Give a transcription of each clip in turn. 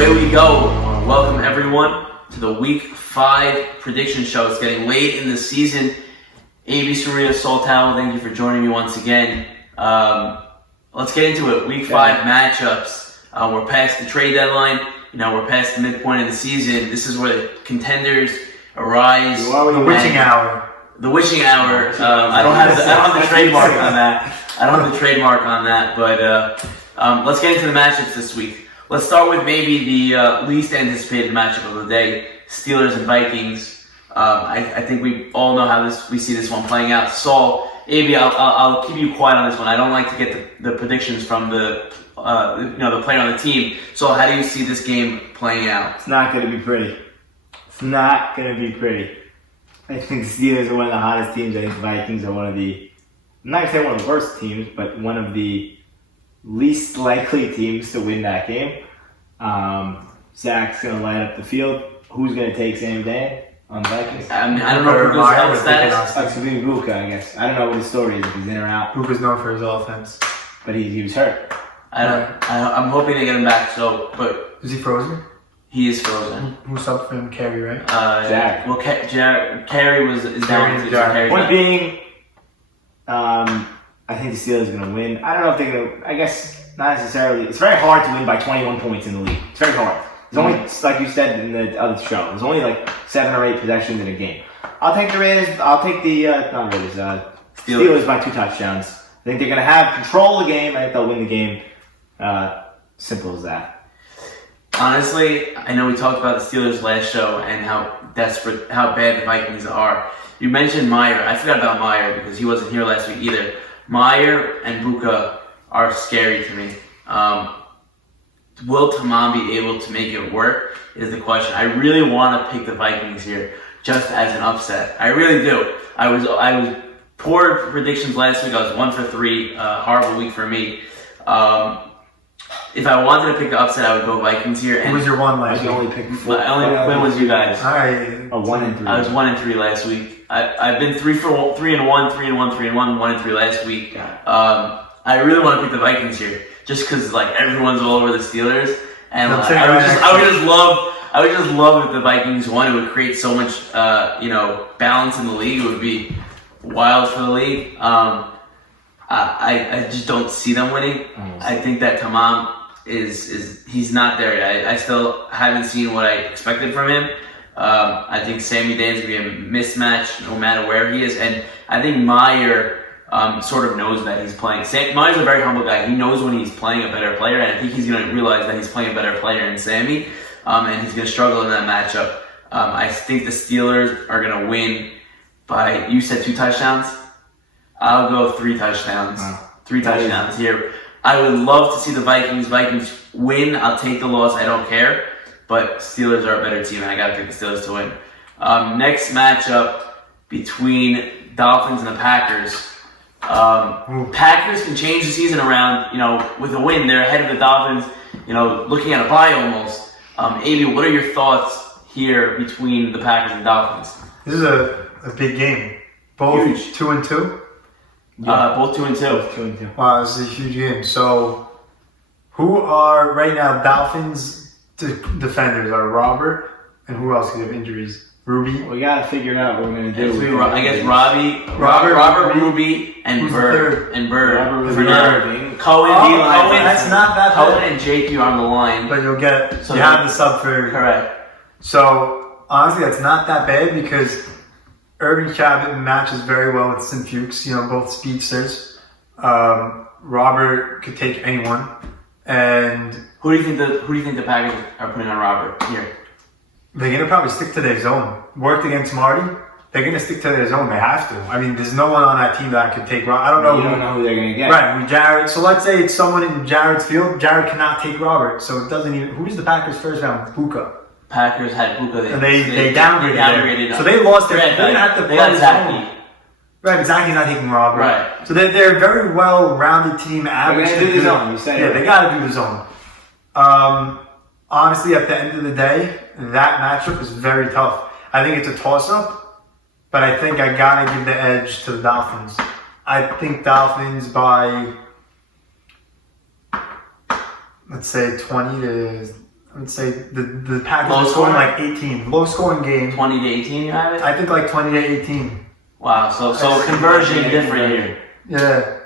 away we go. Welcome everyone to the Week 5 prediction show. It's getting late in the season. Abe Albert, Saul, thank you for joining me once again. Let's get into it. Week 5 matchups. We're past the trade deadline. We're past the midpoint of the season. This is where the contenders arise. The witching hour. The witching hour. I don't have the trademark on that. But let's get into the matchups this week. Let's start with maybe the least anticipated matchup of the day: Steelers and Vikings. I think we all know how we see this one playing out. Saul, Abe, I'll keep you quiet on this one. I don't like to get the predictions from the player on the team. So how do you see this game playing out? It's not going to be pretty. I think the Steelers are one of the hottest teams. I think the Vikings are I'm not going to say one of the worst teams, but one of the least likely teams to win that game. Zach's going to light up the field. Who's going to take Sam Dan on the Vikings? I don't know if Puka's health status. It's going to be Puka, I guess. I don't know what his story is, if he's in or out. Puka's known for his offense. But he was hurt. I'm hoping they get him back. But is he frozen? He is frozen. Who subbed for him? Carey, right? Jack. Well, Carey is down. Point being, I think the Steelers are going to win. I don't know if they're going to. I guess not necessarily. It's very hard to win by 21 points in the league. It's very hard. There's only, like you said in the other show, there's only like 7 or 8 possessions in a game. I'll take the Raiders. I'll take the Steelers by 2 touchdowns. I think they're going to have control of the game. I think they'll win the game. Simple as that. Honestly, I know we talked about the Steelers last show and how bad the Vikings are. You mentioned Meyer. I forgot about Meyer because he wasn't here last week either. Meyer and Puka are scary to me. Will Tamam be able to make it work is the question. I really want to pick the Vikings here just as an upset. I really do. I was poor predictions last week. I was 1 for 3. Horrible week for me. If I wanted to pick the upset, I would go Vikings here. Who was your one last week? I only picked 4. My only win was you guys. All right. 1 and 3. I was 1 and 3 last week. I've been 3 and 1, 3 and 1, 3 and 1, 1 and 3 last week. I really want to pick the Vikings here, just because everyone's all over the Steelers, and I would just love if the Vikings won. It would create so much balance in the league. It would be wild for the league. I just don't see them winning. I think that Tamam he's not there yet. I still haven't seen what I expected from him. I think Sammy Dan's going to be a mismatch no matter where he is. And I think Meyer sort of knows that he's playing. Meyer's a very humble guy. He knows when he's playing a better player. And I think he's going to realize that he's playing a better player in Sammy. And he's going to struggle in that matchup. I think the Steelers are going to win by, you said 2 touchdowns? I'll go 3 touchdowns. 3 touchdowns here. I would love to see the Vikings win. I'll take the loss. I don't care. But Steelers are a better team, and I got to pick the Steelers to win. Next matchup between Dolphins and the Packers. Packers can change the season around. With a win, they're ahead of the Dolphins. Looking at a bye almost. Abe, what are your thoughts here between the Packers and Dolphins? This is a big game. Both huge. 2 and 2. Yeah. Both 2 and 2. Wow, this is a huge game. So, who are right now Dolphins defenders? Are Robert and who else could have injuries? Ruby. We gotta figure out what we're gonna do. I guess Robert, Ruby, and Bird. Cohen. That's not that bad. Cohen and JQ are on the line. But you have the sub for correct. So honestly, that's not that bad because Irving Chabot matches very well with Sim Fuchs, both speedsters. Robert could take anyone. And who do you think the Packers are putting on Robert here? They're gonna probably stick to their zone. Worked against Marty. They're gonna stick to their zone. They have to. I mean, there's no one on that team that could take Robert. I don't know. You don't know who they're gonna get. Right, with Jared. So let's say it's someone in Jared's field. Jared cannot take Robert, so it doesn't even. Who's the Packers' first round? Puka. Packers had Puka. And they downgraded. So they lost their. They got Zachy. Right, but Zachy's not taking Robert. Right. So they're a very well-rounded team. Average. They're gonna do the zone. You say. Yeah, they got to do the zone. Honestly, at the end of the day, that matchup is very tough. I think it's a toss-up, but I think I gotta give the edge to the Dolphins. I think Dolphins by, let's say 20 to I would say the Packers Low are scoring scoring? like 18. Low scoring game. 20 to 18, you have it? I think like 20 to 18. Wow, so conversion different here. Yeah.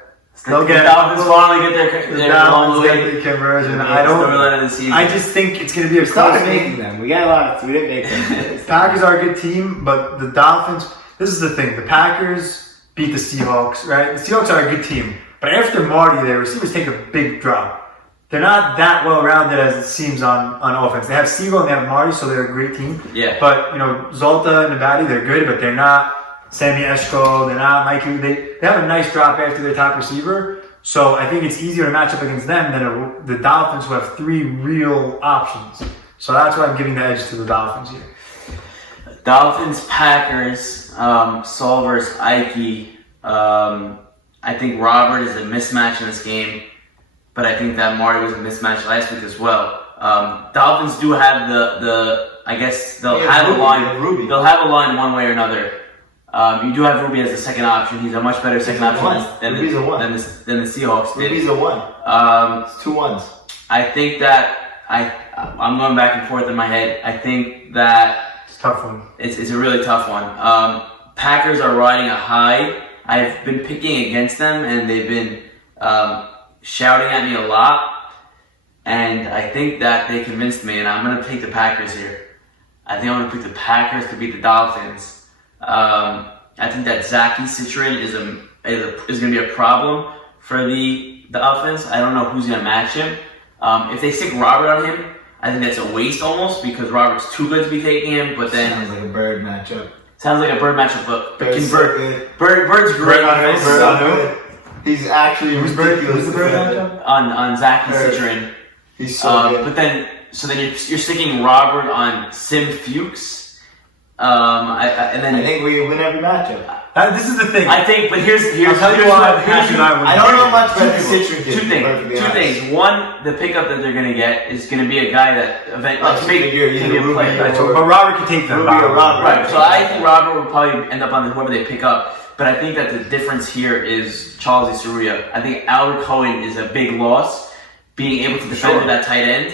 They'll get Dolphins finally get The their Dolphins long get way. the conversion. Yeah, I don't. storyline of the season. I just think it's going to be a We started close making game. them. We got a lot of. We didn't make them. Packers are a good team, but the Dolphins. This is the thing. The Packers beat the Seahawks, right? The Seahawks are a good team, but after Marty, their receivers take a big drop. They're not that well rounded as it seems on offense. They have Siegel and they have Marty, so they're a great team. Yeah. But Zolta and Nabati, they're good, but they're not Sammy Eshko. They're not Mikey. They have a nice drop after their top receiver. So I think it's easier to match up against them than the Dolphins, who have 3 real options. So that's why I'm giving the edge to the Dolphins here. Dolphins, Packers, Saul versus Ike. I think Robert is a mismatch in this game, but I think that Marty was a mismatch last week as well. Dolphins do have the I guess they'll have a line. Ruby. They'll have a line one way or another. You do have Ruby as a second option. He's a much better second option than the Seahawks did. Ruby's a 1. Um, It's 2 1s. I think that I'm going back and forth in my head. I think that It's a tough one. it's a really tough one. Packers are riding a high. I've been picking against them, and they've been shouting at me a lot. And I think that they convinced me, and I'm going to pick the Packers here. I think I'm going to pick the Packers to beat the Dolphins. I think that Zachy Citrin is going to be a problem for the offense. I don't know who's going to match him. If they stick Robert on him, I think that's a waste almost because Robert's too good to be taking him. But then Sounds like a bird matchup. sounds like a Bird matchup, but Bird's so good. Bird's great. Bird on Bird on who? He's actually ridiculous. Who's the Bird matchup? on Zachy Bird. Citrin. He's so good. But then you're sticking Robert on Sim Fuchs. And then I think we win every matchup. This is the thing. I think, but here's I'll tell you here's why. what- here's I don't know much about the Two Citrin kid. Two things. One, the pickup that they're gonna get is gonna be a guy that eventually so you're can be a Ruby player. or- But Robert can take them. Ruby or Robert. Right. So I think Robert will probably end up on whoever they pick up. But I think that the difference here is Charles Isuria. I think Albert Cohen is a big loss, being able to defend with that tight end.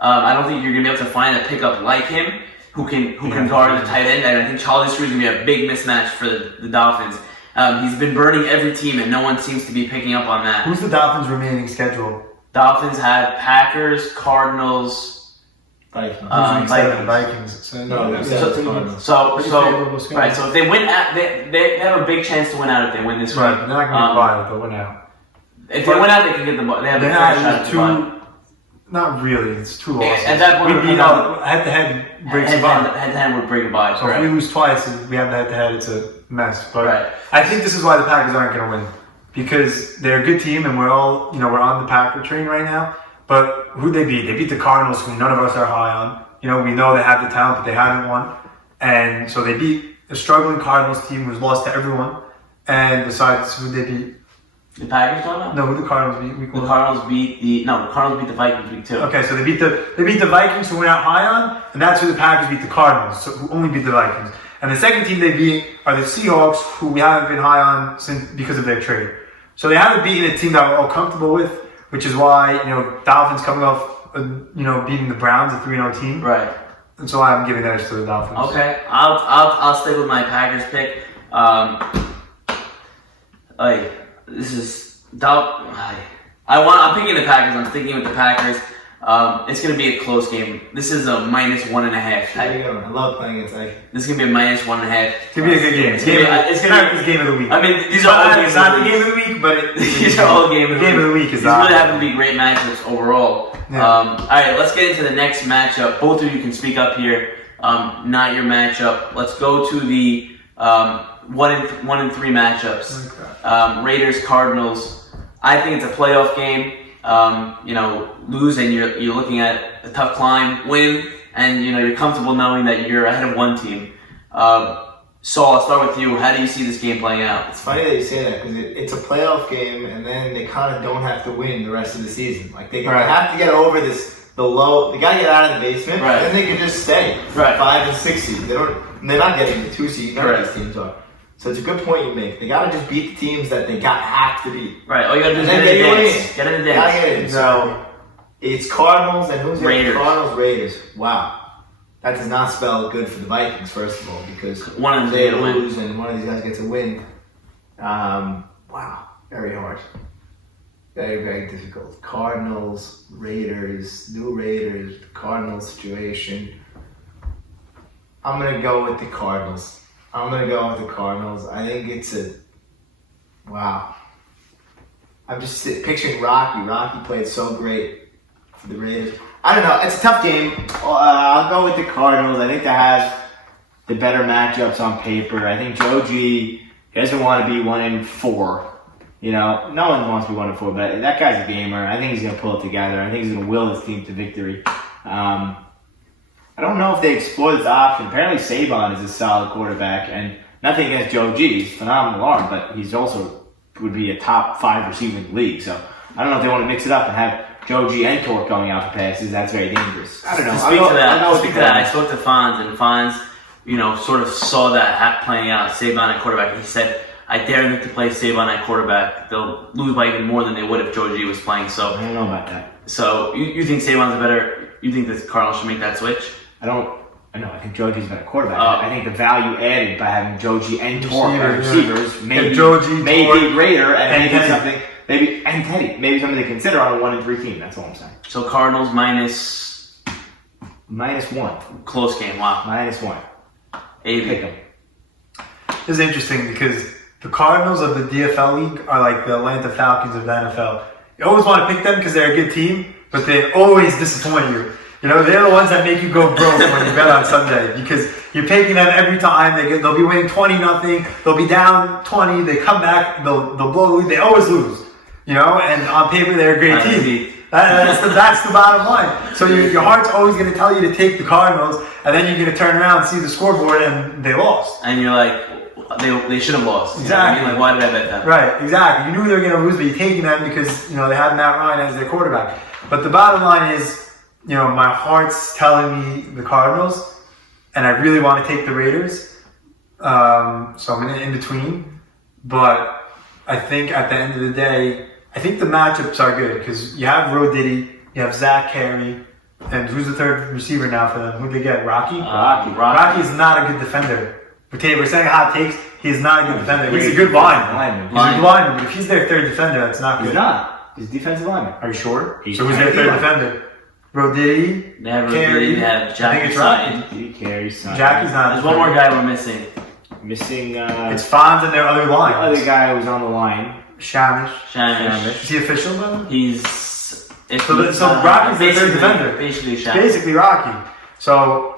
I don't think you're gonna be able to find a pickup like him who can guard the tight end. And I think Charles Isuria is gonna be a big mismatch for the Dolphins. He's been burning every team, and no one seems to be picking up on that. Who's the Dolphins' remaining schedule? Dolphins have Packers, Cardinals, Vikings. Vikings. Vikings. So, No, yeah. except the Cardinals. So Pretty favorable schedule. right. So if they win, they have a big chance to win out if they win this Right, week. they're not going to buy it. They'll win out. If they win out, they can get the ball. They have a They're fair shot not at the ball. not really. It's 2 losses. At that point, we beat out head-to-head breaks a bye. Head-to-head would break a bye. So if we lose twice and we have the head-to-head, it's a mess. But Right. I think this is why the Packers aren't going to win. Because they're a good team and we're all, we're on the Packer train right now. But who'd they beat? They beat the Cardinals, who none of us are high on. We know they have the talent, but they haven't won. And so they beat a struggling Cardinals team who's lost to everyone. And besides, who'd they beat? The Packers talking about? No, who the Cardinals beat? Week The one? Cardinals beat the Cardinals beat the Vikings week 2. Okay, so they beat the Vikings, who we're not high on, and that's who the Packers beat the Cardinals, so who only beat the Vikings. And the second team they beat are the Seahawks, who we haven't been high on because of their trade. So they haven't beaten a team that we're all comfortable with, which is why Dolphins coming off beating the Browns, a 3-0 team. Right. And so I'm giving that to the Dolphins. Okay. I'll stick with my Packers pick. This is I'm picking the Packers. I'm sticking with the Packers. It's going to be a close game. This is a -1.5. There you go. I love playing against Ike. This is going to be a -1.5. It's going to be a good game. It's gonna be game of the week. I mean, these are all games. It's not the game of the week, but these are all game of the week. These really happen to be great matchups overall. Yeah. All right, let's get into the next matchup. Both of you can speak up here. Not your matchup. Let's go to the 1 and 3 matchups. Okay. Raiders, Cardinals. I think it's a playoff game. Lose and you're looking at a tough climb. Win and you're comfortable knowing that you're ahead of one team. Saul, I'll start with you. How do you see this game playing out? It's funny that you say that because it's a playoff game, and then they kind of don't have to win the rest of the season. Like they have to get over this. They got to get out of the basement, Right. and then they can just stay. Right. 5 and 6 seed. They're not getting the 2 seed. None Right. of these teams are. So it's a good point you make. They got to just beat the teams that they have to beat. Right. All you gotta do is And get then in the they dance. win. Get in the Gotta dance. get it. So It's Cardinals and who's the Raiders. Cardinals, Raiders. Wow. That does not spell good for the Vikings, first of all, because One of them they get a win. lose and one of these guys gets a win. Wow. Very hard. Very, very difficult. Cardinals, Raiders, new Raiders, Cardinals situation. I'm going to go with the Cardinals. I think it's a... Wow. I'm just picturing Rocky. Rocky played so great for the Raiders. I don't know. It's a tough game. I'll go with the Cardinals. I think they have the better matchups on paper. I think Joe G doesn't want to be 1-4. You know, no one wants to be 1-4, but that guy's a gamer. I think he's going to pull it together. I think he's going to will his team to victory. I don't know if they explore this option. Apparently Saban is a solid quarterback, and nothing against Joe G. He's a phenomenal arm, but he's also would be a top 5 receiver in the league. So I don't know if they want to mix it up and have Joe G and Torque going out for passes. That's very dangerous. I don't know. To speak to that, I spoke to Fonz, and Fonz, sort of saw that playing out. Saban at quarterback. He said, I dare them to play Saban at quarterback. They'll lose by even more than they would if Joe G was playing. So I don't know about that. So you think Saban's better? You think the Cardinals should make that switch? I think Joe G's a better quarterback. I think the value added by having Joe G and Torque as receivers maybe be greater and maybe something. And Teddy, maybe something to consider on a 1-3 team. That's all I'm saying. So Cardinals minus 1. Close game. Wow. -1. Abe. Pick 'em. This is interesting because the Cardinals of the DFL league are like the Atlanta Falcons of the NFL. You always want to pick them because they're a good team, but they always disappoint you. They're the ones that make you go broke when you bet on Sunday because you're picking them every time. They'll be winning 20-0. They'll be down 20. They come back. They'll blow the lead. They always lose. And on paper they're a great team. That's the bottom line. So your heart's always going to tell you to take the Cardinals, and then you're going to turn around and see the scoreboard and they lost. And you're like, they should have lost. Exactly. Like, why did I bet that? Right. Exactly. You knew they were going to lose, but you're taking them because they had Matt Ryan as their quarterback. But the bottom line is, my heart's telling me the Cardinals, and I really want to take the Raiders. So I'm in between. But I think at the end of the day, I think the matchups are good because you have Rodity, you have Zach Carey, and who's the third receiver now for them? Who'd they get? Rocky? Rocky is not a good defender. We're saying hot takes. He's not a good defender. He's a good lineman. He's a good lineman, but if he's their third defender, that's not good. He's not. He's a defensive lineman. Are you sure? So who's their third defender? Rodity, They have Carey. They have Jackie. I think it's Rocky. Carey, Jackie's not. There's one more guy we're missing. It's Fonz and their other line. The other guy who was on the line. Shamish. Is he official though? He's. So Rocky's the third defender. Basically Shamish. Basically Rocky. So,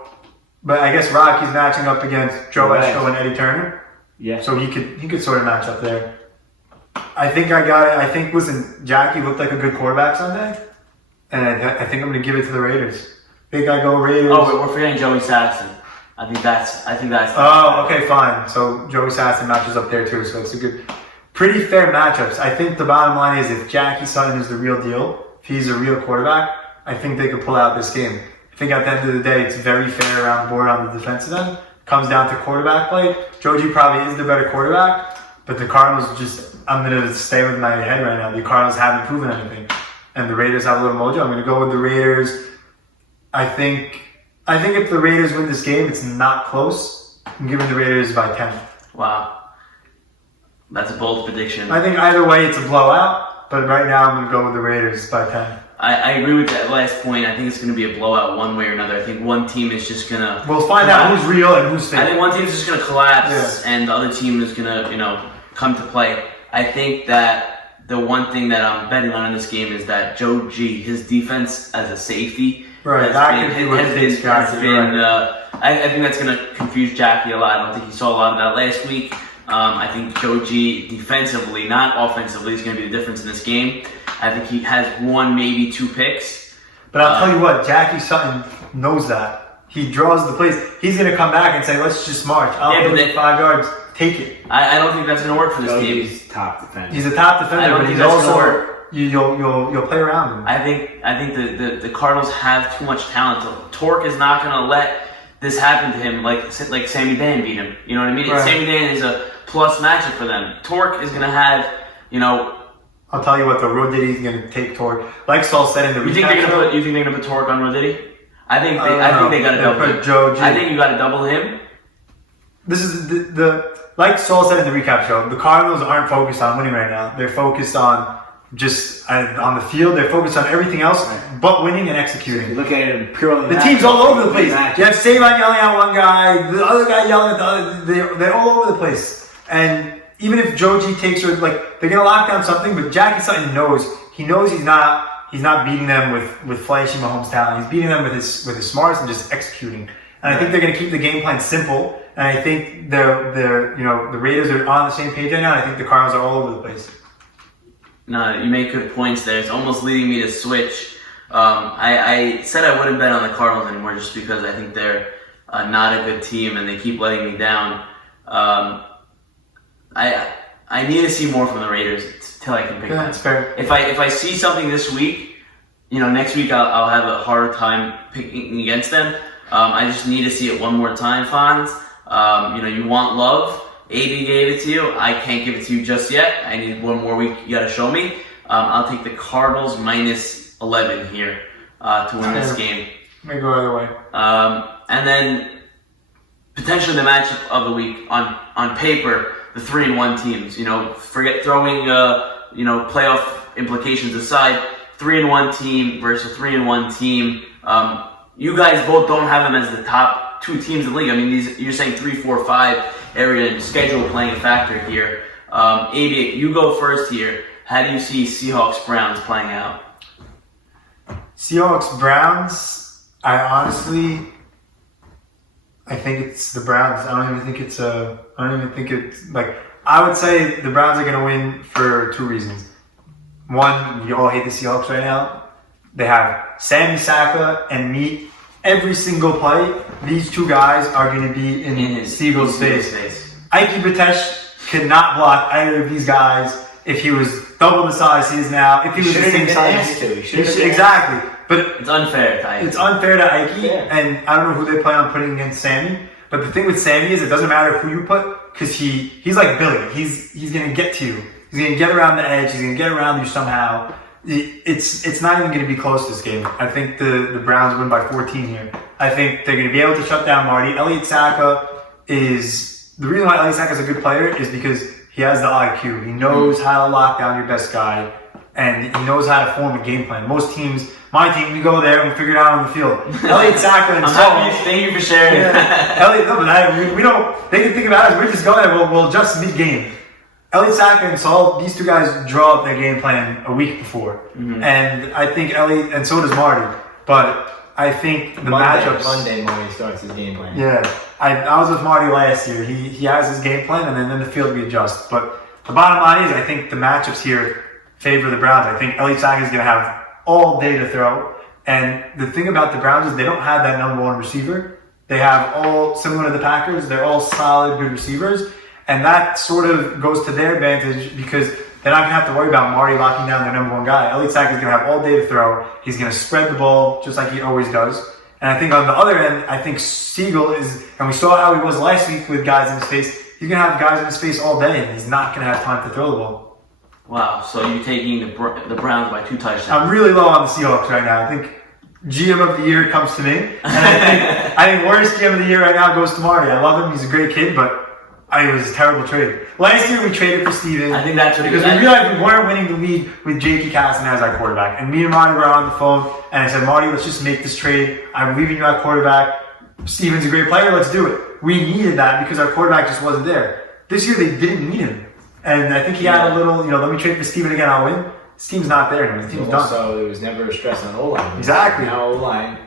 but I guess Rocky's matching up against Joe Esco and Eddie Turner. Yeah. So he could sort of match up there. I think I got it. I think Jackie looked like a good quarterback Sunday, and I think I'm going to give it to the Raiders. Big guy go Raiders. Oh, we're forgetting Joey Saxon. I think that's. Oh, okay, fine. So Joey Saxon matches up there too. So it's a good, pretty fair matchups. I think the bottom line is if Jackie Sutton is the real deal, if he's a real quarterback, I think they could pull out this game. I think at the end of the day, it's very fair around the board on the defensive end. Comes down to quarterback play. Joji probably is the better quarterback, but the Cardinals I'm going to stay with my head right now. The Cardinals haven't proven anything, and the Raiders have a little mojo. I'm going to go with the Raiders. I think if the Raiders win this game, it's not close. I'm giving the Raiders by 10. Wow. That's a bold prediction. I think either way, it's a blowout, but right now I'm going to go with the Raiders by 10. I agree with that last point. I think it's going to be a blowout one way or another. I think one team is just going to... We'll find out who's real and who's fake. I think one team is just going to collapse, and the other team is going to, come to play. I think that the one thing that I'm betting on in this game is that Joe G, his defense as a safety, I think that's going to confuse Jackie a lot. I don't think he saw a lot of that last week. I think Joe G defensively, not offensively, is going to be the difference in this game. I think he has 1, maybe 2 picks. But I'll tell you what, Jackie Sutton knows that. He draws the plays. He's going to come back and say, let's just march. I'll give it 5 yards. Take it. I don't think that's going to work for this team. He's top defender. He's a top defender, but he's also... You'll play around him. I think the Cardinals have too much talent. Torque is not going to let this happen to him like Sammy Dan beat him. You know what I mean? Right. Sammy Dan is a plus matchup for them. Torque is going to have, I'll tell you what, the Roditti's going to take Torque. Like Saul said in the You think they're gonna put Torque on Roditi? I think they got to double him. Joe G. I think you got to double him. This is the like Saul said in the recap show. The Cardinals aren't focused on winning right now. They're focused on just on the field. They're focused on everything else but winning and executing. You look at it purely. The team's all over the place. You have Saban yelling at one guy, the other guy yelling at the other. They're all over the place. And even if Joe G takes her, like they're gonna lock down something, but Jackie Sutton knows he's not beating them with flashy Mahomes talent. He's beating them with his smarts and just executing. And I think they're gonna keep the game plan simple. And I think the Raiders are on the same page right now. And I think the Cardinals are all over the place. No, you make good points there. It's almost leading me to switch. I said I wouldn't bet on the Cardinals anymore just because I think they're not a good team and they keep letting me down. I need to see more from the Raiders until I can pick them. That's fair. If I see something this week, next week I'll have a harder time picking against them. I just need to see it one more time, Fonz. You want love. Abe gave it to you. I can't give it to you just yet. I need one more week. You got to show me. I'll take the Cardinals minus 11 here to win this game. May go either way. And then potentially the matchup of the week on paper, the 3-1 teams. Forget throwing playoff implications aside. 3-1 team versus a 3-1 team. You guys both don't have them as the top two teams in the league. I mean, you're saying 3, 4, 5 area schedule playing a factor here. Abe, you go first here. How do you see Seahawks-Browns playing out? Seahawks-Browns, I think it's the Browns. I don't even think it's like, I would say the Browns are going to win for 2 reasons. One, you all hate the Seahawks right now. They have Sammy Saka and Meat. Every single play, these 2 guys are going to be in Siegel's face. Ike Batesh could not block either of these guys if he was double the size he is now. If he was the same size. Exactly. But it's unfair to Ike. It's unfair to Ike, and I don't know who they plan on putting against Sammy. But the thing with Sammy is it doesn't matter who you put because he's like Billy. He's going to get to you. He's going to get around the edge. He's going to get around you somehow. It's not even going to be close this game. I think the Browns win by 14 here. I think they're going to be able to shut down Marty. Elliott Saka is the reason why Elliott Saka is a good player is because he has the IQ. He knows how to lock down your best guy, and he knows how to form a game plan. Most teams, my team, we go there and we figure it out on the field. Elliott Saka and Saul. Thank you for sharing. Elliott, no, but we don't. They can think about it. We're just going there. We'll adjust mid-game. Elliott Saka and Saul, these 2 guys draw up their game plan a week before. Mm-hmm. And I think Elliott, and so does Marty. But I think the matchups... Monday, Marty starts his game plan. Yeah. I was with Marty last year. He has his game plan, and then in the field we adjust. But the bottom line is I think the matchups here favor the Browns. I think Elliott Saka is going to have all day to throw. And the thing about the Browns is they don't have that number 1 receiver. They have all, similar to the Packers, they're all solid, good receivers. And that sort of goes to their advantage because they're not going to have to worry about Marty locking down their number 1 guy. Elliott Saka is going to have all day to throw. He's going to spread the ball just like he always does. And I think on the other end, I think Siegel is, and we saw how he was last week with guys in his face, he's going to have guys in his face all day, and he's not going to have time to throw the ball. Wow, so you're taking the Browns by 2 touchdowns. I'm really low on the Seahawks right now. I think GM of the year comes to me. And I think worst GM of the year right now goes to Marty. I love him. He's a great kid, but it was a terrible trade. Last year we traded for Steven. I think that's because we realized we weren't winning the league with J.K. Casson as our quarterback. And me and Marty were on the phone, and I said, Marty, let's just make this trade. I'm leaving you at quarterback. Steven's a great player. Let's do it. We needed that because our quarterback just wasn't there. This year they didn't need him. And I think he had a little, let me trade for Steven again, I'll win. His team's not there anymore. His team's done. So there was never a stress on O-line. Exactly. Now O-line.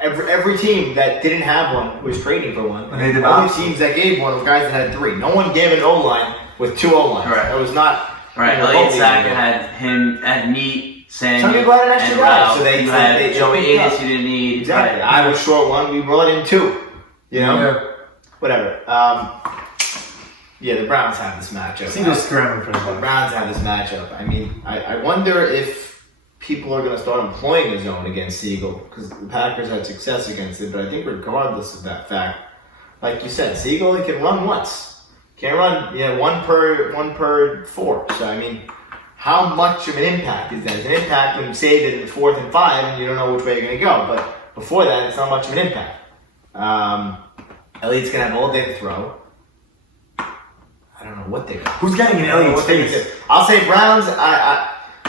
Every team that didn't have one was trading for one. And they did Only not. teams that gave one were guys that had 3. No one gave an O-line with 2 O-lines. Correct. That was not... Right, Elliott Saka had Meat, Sandy, Some people had an extra and guy, Ralph. so they had Joey picked up. Adas you didn't need. Exactly. Right. I was short 1. We brought in 2. Yeah. Whatever. The Browns have this matchup. Siegel's scrambling for the The ball. Browns have this matchup. I mean, I wonder if people are going to start employing a zone against Siegel because the Packers had success against it. But I think regardless of that fact, like you said, Siegel he can run once. Can't run, one per 4. So I mean, how much of an impact is that? It's an impact when you save it in 4th and 5 and you don't know which way you're going to go. But before that, it's not much of an impact. Elliott's going to have all day to throw. I don't know what they're going Who's getting in Elliott's face? I'll say Browns.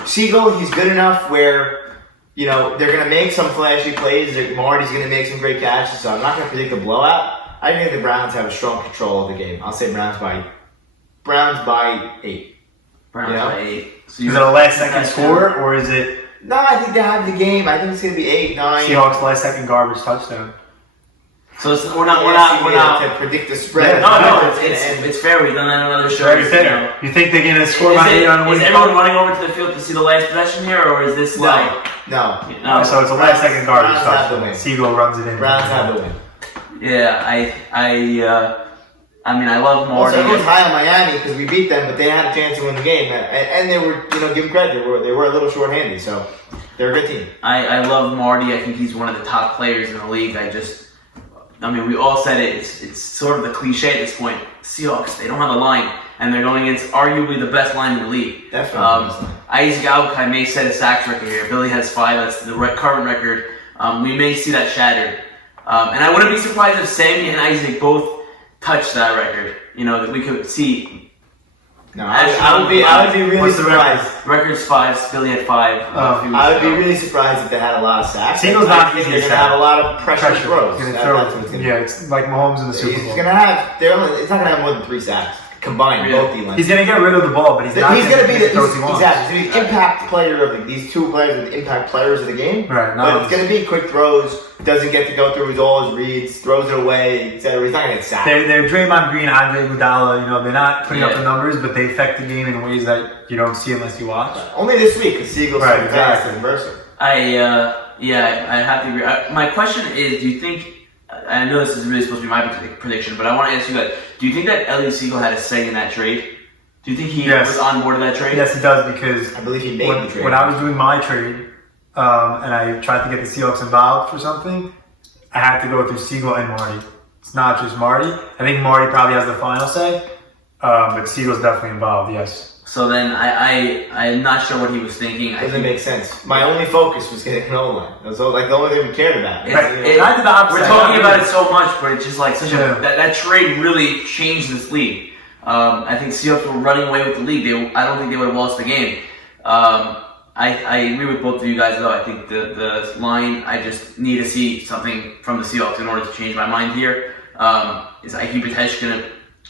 Siegel, he's good enough where, you know, they're going to make some flashy plays. Marty's going to make some great catches, so I'm not going to predict a blowout. I think the Browns have a strong control of the game. I'll say Browns by 8. Browns by 8. So Is it a last-second score, or is it No, I think they have the game. I think it's going to be 8, 9. Seahawks last-second garbage touchdown? So we're not to predict the spread. No, it's fair. We've done that on other shows. Very fair. You think they're going to score by 8 on a Is everyone running over to the field to see the last possession here, or is this like... No. So it's a last-second garbage Browns have the touchdown. win. Siegel runs it in. Browns have the win. Yeah, I mean, I love Marty. Also, I was high on Miami because we beat them, but they had a chance to win the game, and they were, give them credit, they were a little short-handed, so they're a good team. I love Marty. I think he's one of the top players in the league. I mean, we all said it. It's sort of the cliche at this point. Seahawks, they don't have a line, and they're going against arguably the best line in the league. Definitely. Isaac Albert may set a sacks record here. Billy has 5. That's the current record. We may see that shattered. And I wouldn't be surprised if Sammy and Isaac both touched that record. That we could see. No, I would be really surprised. Record's 5. Billy had 5. I would be really surprised if they had a lot of sacks. Siegel's not They're easy going to to have a lot of pressure throws. It's like Mahomes in the Super Bowl. He's going to have. It's not going to have more than 3 sacks combined. Both D-lines. He's going to get rid of the ball, but he's going to be the impact player of these 2 players are the impact players of the game. Right. But it's going to be quick throws. Doesn't get to go through all his reads. Throws it away, etc. He's not going to get sacked. They're Draymond Green, Andre Iguodala. They're not putting up the numbers, but they affect the game in ways that you don't see unless you watch. Only this week, because Siegel's so fast and versatile. I have to agree. My question is, do you think? I know this is really supposed to be my prediction, but I want to ask you guys: do you think that Elliott Siegel had a say in that trade? Do you think he was on board of that trade? Yes, he does, because I believe he made the trade. When I was doing my trade, and I tried to get the Seahawks involved for something, I had to go through Siegel and Marty. It's not just Marty. I think Marty probably has the final say, but Siegel's definitely involved. Yes. So then I'm not sure what he was thinking. Doesn't make sense. My only focus was getting an O-line. That's the only thing we cared about. We're talking about it so much, but it's just like that trade really changed this league. I think Seahawks were running away with the league. I don't think they would have lost the game. I agree with both of you guys, though. I think the line, I just need to see something from the Seahawks in order to change my mind here. Is Ike Patesh going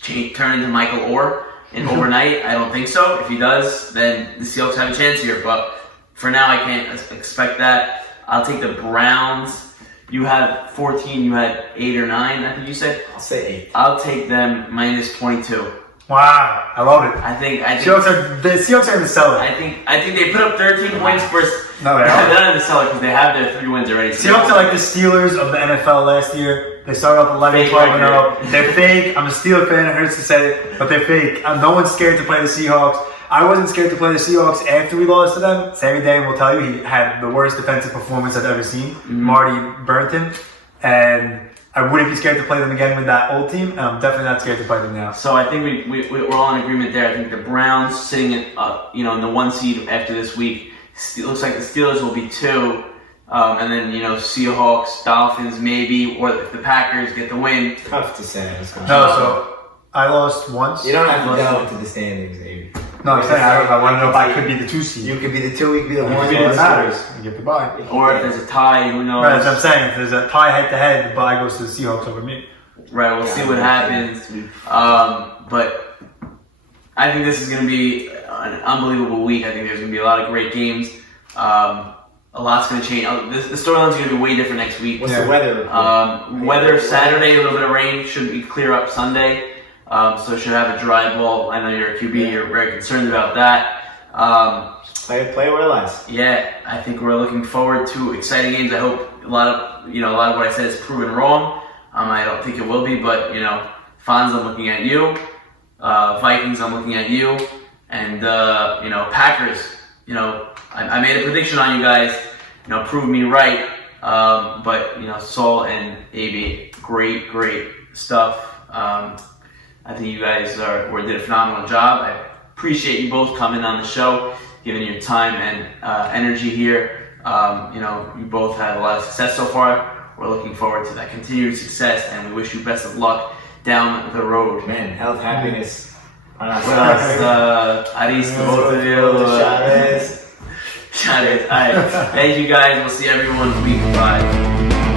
to turn into Michael Orr overnight? I don't think so. If he does, then the Seahawks have a chance here. But for now, I can't expect that. I'll take the Browns. You had 14. You had 8 or 9, I think you said. I'll say 8. I'll take them minus 22. Wow, I love it. I think the Seahawks are in the cellar. I think they put up 13 points first. No, they they're not in the cellar because they have their 3 wins already. Seahawks are like the Steelers of the NFL last year. They started off 11, 12-0. They're fake. I'm a Steelers fan. It hurts to say it, but they're fake. No one's scared to play the Seahawks. I wasn't scared to play the Seahawks after we lost to them. Sammy Dan will tell you he had the worst defensive performance I've ever seen. Mm-hmm. Marty burnt him, and I wouldn't be scared to play them again with that old team, and I'm definitely not scared to play them now. So I think we're all in agreement there. I think the Browns sitting in the 1 seed after this week. It looks like the Steelers will be 2, and then Seahawks, Dolphins maybe, or if the Packers get the win. Tough to say. So I lost once. You don't have to delve into the standings, Abe. No, I'm saying I want to know if I could be the 2 seed. You could be the 2, you could be the 1. It matters. You get the bye. Or if there's a tie, who knows? Right, that's what I'm saying. If there's a tie head-to-head, the bye goes to the Seahawks over me. Right, we'll see what happens. But I think this is going to be an unbelievable week. I think there's going to be a lot of great games. A lot's going to change. The storyline's going to be way different next week. What's the weather? Weather Saturday, a little bit of rain. Should be clear up Sunday. So should have a dry ball. I know you're a QB. You're very concerned about that. Play where it lies. Yeah, I think we're looking forward to exciting games. I hope a lot of what I said is proven wrong. I don't think it will be, but Fonz, I'm looking at you. Vikings, I'm looking at you, and Packers. I made a prediction on you guys. Prove me right. But Saul and Abe, great stuff. I think you guys did a phenomenal job. I appreciate you both coming on the show. giving your time and energy here. You both had a lot of success so far. We're looking forward to that continued success, and we wish you best of luck down the road. Man, health, happiness. What else? Aris to both of you. Chavez. All right. Thank you guys. We'll see everyone week 5.